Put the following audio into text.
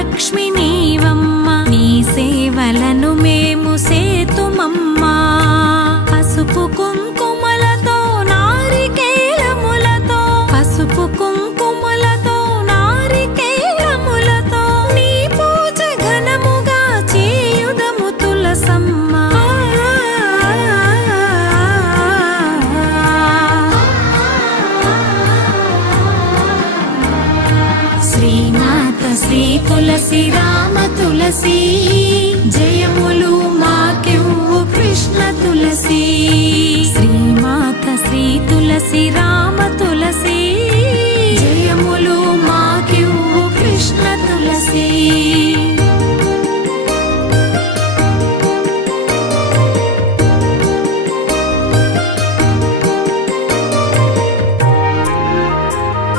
మహాలక్ష్మి నీవమ్మ, నీ సేవలను మేము సేతుమమ్మా. పసుపు కుంకుమలతో నారికేలములతో, పసుపు కుంకుమలతో నారికేలములతో నీ పూజ ఘనముగా చేయుదము తులసమ్మ. శ్రీమాత శ్రీ తులసి రామ తులసి, జయములు మాకెవ్వు కృష్ణ తులసి. శ్రీమాత శ్రీ తులసి రామ తులసి.